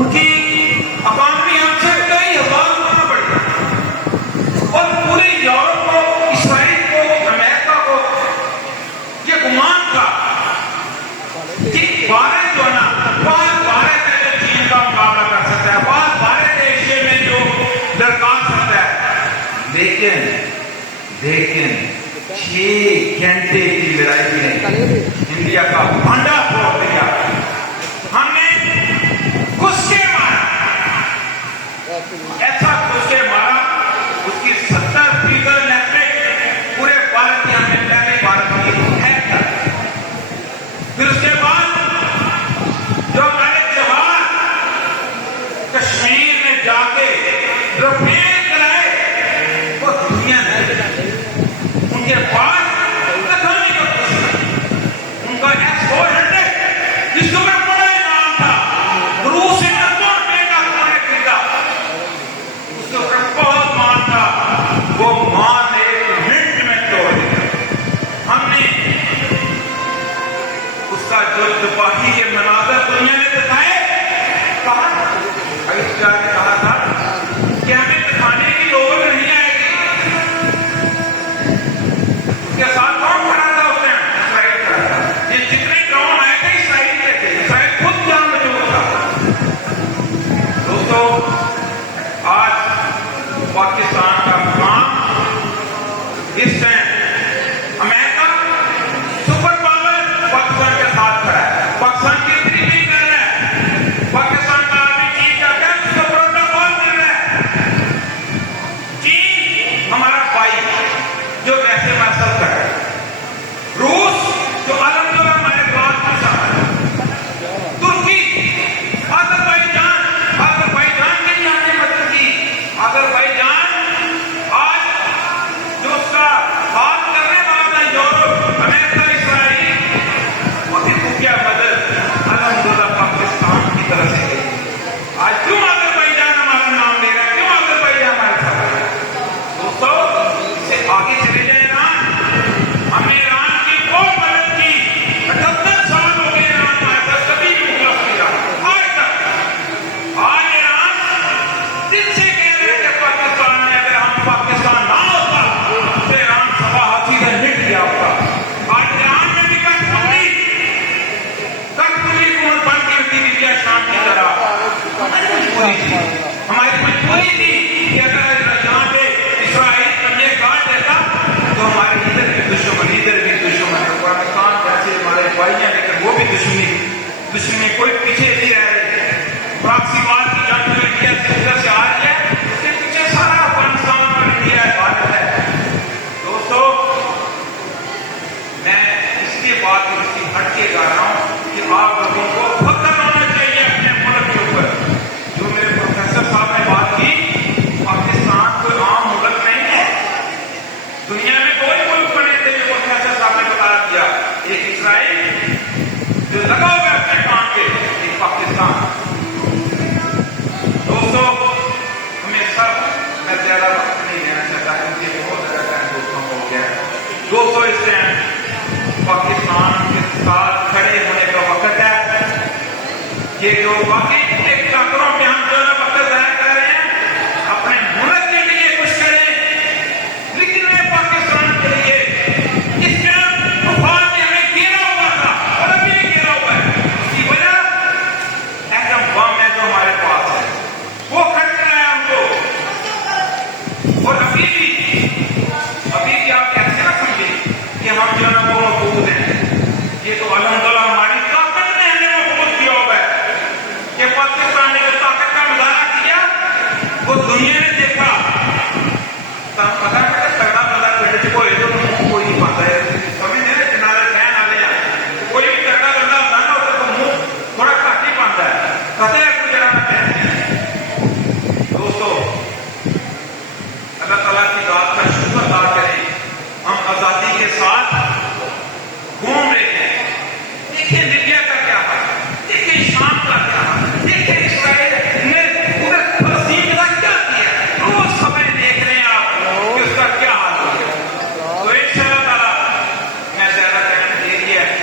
ان کی اکانومی ہم سے کئی ہزار گنا بڑی، اور پورے یورپ کو، اسرائیل کو، امریکہ کو یہ گمان تھا کہ بھارت جو ہے نا، بھارت ہے جو چین کا مقابلہ کر سکتا ہے، بھارت ہے ایشیا میں جو لڑکا سکتا ہے، لیکن 6 گھنٹے کی لڑائی میں انڈیا کا بھانڈا پھوڑ دیا. ہم نے گھس کے مارا، ایسا گھس کے مارا، اس کی 70% نیٹورک پورے بھارت کی ہم نے پہلی بھارت کی ہیک کر. پھر اس کے بعد جو ہمارے جوان کشمیر میں جا کے رفیل کرائے، وہ دنیا میں ان کے پاس لکھانے کا کچھ نہیں. ان کا S-400 جس کو میں بڑا نام تھا، روس سے $100 کا کونے خریدا، اس کے اوپر بہت مان تھا، وہ مان ایک منٹ میں توڑ دیا. ہم نے اس کا جو تباہی کے مناظر دنیا نے دکھائے، کہا جا کے کہا تھا کہ ہمیں دکھانے کی لوگ نہیں آئے گی. اس کے ساتھ کون کھڑا تھا؟ اس نے اسرائیل کھڑا تھا. یہ جتنے ڈرون آئے تھے اسرائیل کے تھے، اسرائیل خود جان موجود تھا. دوستو، آج پاکستان کا مقام اس ٹائم امریکہ سپر پاور پاکستان کے ساتھ کھڑا ہے، پاکستان کی ترقی کر رہا ہے، پاکستان کا آدمی چین کا کیا اس کو پروٹوکول مل رہا ہے. چین ہمارا بھائی جو ویسے محسوس کر رہا ہے، روس جو الحمدللہ ہمارے بات میں شامل ہے، ترکی، آذربائیجان نے یہاں کی مدد کی. آذربائیجان آج جو اس کا بات کرنے والا تھا یورپ، امریکہ، اسرائیل، وہ بھی کیا مدد الحمدللہ پاکستان کی طرف سے گئی. آج کیوں آذربائیجان ہمارا نام لے رہا ہے؟ کیوں آذربائیجان ہمارے ساتھ ہے؟ دوستو، اس سے آگے چلے جائیں. ہم نے ایران کی بہت مدد کی، 78 سال ہو گئے ایران ہمارے ساتھ، کبھی بھی مخلص نہیں رہا آج تک. آج ایران دل سے کہہ رہے کہ پاکستان میں اگر ہم پاکستان نہ ہوتا تو ایران سوا ہاتھی سے مٹ گیا ہوتا. آج ایران میں بھی کٹپلی حکومت بن کے ہوتی تھی کیا شام کی طرح. ہماری مجبوری تھی کہ اگر یہاں پہ اسرائیل پنجے کاٹ دیتا تو ہمارے ادھر بھی دشمن افغانستان جیسے ہمارے بھائی ہیں، لیکن وہ بھی دشمنی کوئی پیچھے نہیں رہ رہے. پراکسی وار کی جنگ جو انڈیا سے ادھر سے آ رہی ہے، اس کے پیچھے سارا افغانستان اور انڈیا عبادت ہے. دوستو، میں اس لیے بات اس کی ہٹ کے جا رہا ہوں کہ آپ لوگوں کو فخر ہونا چاہیے اپنے ملک کے اوپر. جو میرے پروفیسر صاحب نے بات کی، پاکستان کوئی عام ملک نہیں ہے. دنیا میں کوئی ملک بنے تھے جو پروفیسر صاحب نے بتا دیا، ایک اسرائیل جو لگا ہوا ہے اپنے کام کے، ایک پاکستان. دوستو، ہمیں سب، میں زیادہ وقت نہیں لینا چاہتا کیونکہ بہت زیادہ ٹائم دوستوں کو ہو گیا ہے. دوستو، اس ٹائم پاکستان کے ساتھ کھڑے ہونے کا وقت ہے. یہ جو واقعی ایک ٹکروں پہ ہم جو ہے وقت ضائع کر رہے ہیں، اپنے ملک کے لیے کچھ کریں، لیکن پاکستان کے لیے اس ٹائم طوفان نے ہمیں گھیرا ہوا تھا اور ابھی بھی گھیرا ہوا ہے. اس کی وجہ ایٹم بم ہے جو ہمارے پاس ہے، وہ کھٹ رہا ہے ہم کو. اور ابھی بھی آپ کیسے نہ سمجھیں کہ ہم جو ہے وہ محفوظ ہیں. یہ تو الحمدللہ ہماری طاقت نے ہمیں محفوظ کیا ہوا ہے کہ پاکستان نے جو طاقت کا مظاہرہ کیا وہ دنیا نے دیکھا. پتا ہے تگڑا بندہ پیٹ چ کوئی تو منہ کوئی نہیں پاتا ہے، سمجھ نہیں کنارے سہن والے ہیں. کوئی بھی تگڑا بندہ ہوتا ہے نا تو منہ تھوڑا گھٹ ہی پاتا ہے. پتہ ہے کوئی جگہ پہ کہتے ہیں. دوستو، اللہ تعالیٰ کی ذات کا شکر ادا کریں. ہم آزادی کے ساتھ گھوم رہے ہیں. دیکھیں لیبیا کا کیا حال ہے، دیکھیں شام کا کیا حال ہے، دیکھیں اسرائیل نے پورے فلسطین کا کیا کیا. روز خبریں دیکھ رہے ہیں آپ کہ اس کا کیا حال ہو گیا. تو انشاءاللہ تعالیٰ میں زیادہ ٹائم دے دیا ہے،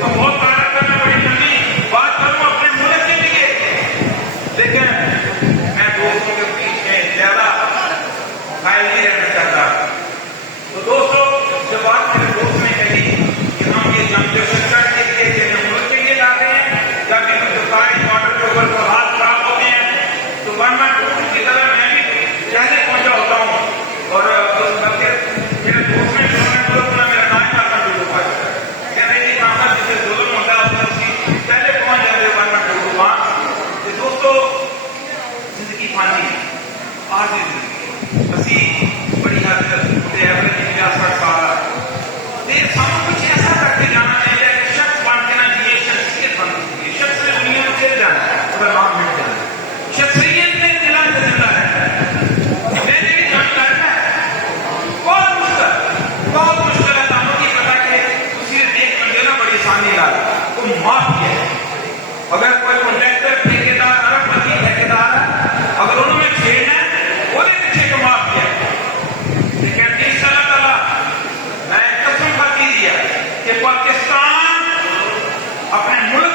بہت تعریف کرنا بڑی لمبی بات کروں اپنے ملک کے لیے. اپنے ملک